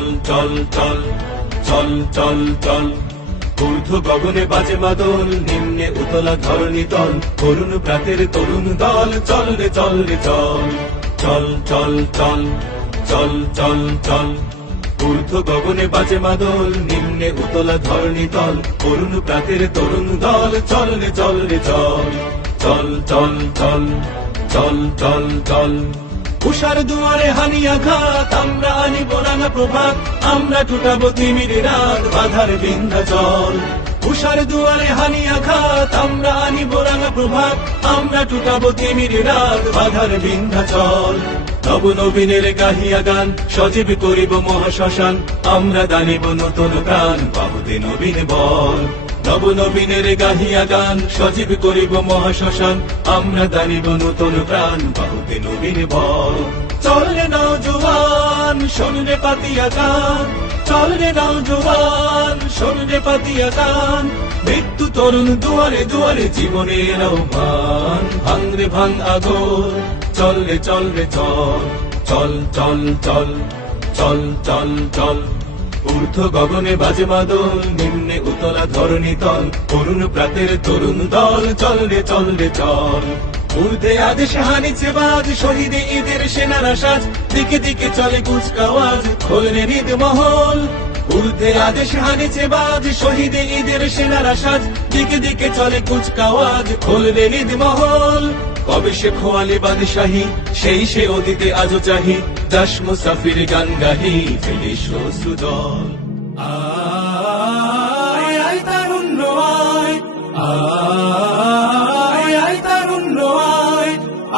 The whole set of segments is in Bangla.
চল চল চল চল চল চল ঊর্ধ্ব গগনে বাজে মাদল, নিম্নে উতলা ধরণী তল, তরুণ প্রাতের তরুণ দল, চল রে চল রে চল চল চল চল চল চল চল ঊর্ধ্ব গগনে বাজে মাদল, নিম্নে উতলা ধরণী তল, তরুণ প্রাতের তরুণ দল, চল রে চল রে চল চল চল চল চল চল চল উষার দুয়ারে হানি আঘাত, আমরা আনিব রাঙা প্রভাত, আমরা টুটাবো তিমির রাত, বাধার বিন্ধ্যাচল। উষার দুয়ারে হানি আঘাত, আমরা আনিব রাঙা প্রভাত, আমরা টুটাবো তিমির রাত, বাধার বিন্ধ্যাচল। নব নবীনের গাহিয়া গান, সজীব করিব মহাশ্মশান, আমরা দানিব নতুন প্রাণ, বাহুতে নবীন বল। নব নবীনের গাহিয়া গান, সজীব করিব মহাশ্মশান, আমরা দানিব নতুন প্রাণ, বাহুতে নবীন বল। চল রে নওজোয়ান, শোন রে পাতিয়া গান, চল রে নওজোয়ান, শোন রে পাতিয়া গান, মৃত্যু তরুণ দুয়ারে দুয়ারে জীবনের আহ্বান, ভাঙ রে ভাঙ আগর, চল রে চল রে চল চল চল চল চল চল চল ঊর্ধ্ব গগনে বাজে মাদল, নিম্নে উতলা ধরণী তল, তরুণ প্রাতের তরুণ দল, চল রে চল রে চল। ঊর্ধ্বে আদেশ হানিছে বাজ, শহীদে ঈদের সেনারা সাজ, দিকে দিকে চলে কুচকাওয়াজ, খোল রে হৃদ মহল। ঊর্ধ্বে আদেশ হানিছে বাজ, শহীদে ঈদের সেনারা সাজ, দিকে দিকে চলে কুচকাওয়াজ, খোল রে হৃদ মহল। কবে সে খোয়ালে বাদশাহী, সেই সে অতীতে আজও চাহি, দাস মুসাফির গান গাহি, ফেলিস অশ্রু জল। আয় আয় তারুণ্য আয়, আয় আয় তারুণ্য আয়,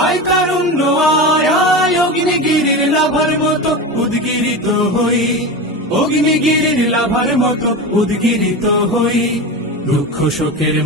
আয় তারুণ্য আয়, আয় অগ্নিগিরির লাভার মতো উদ্গিরিত হই, অগ্নিগিরির লাভার মতো উদ্গিরিত হই, দুঃখ শোকের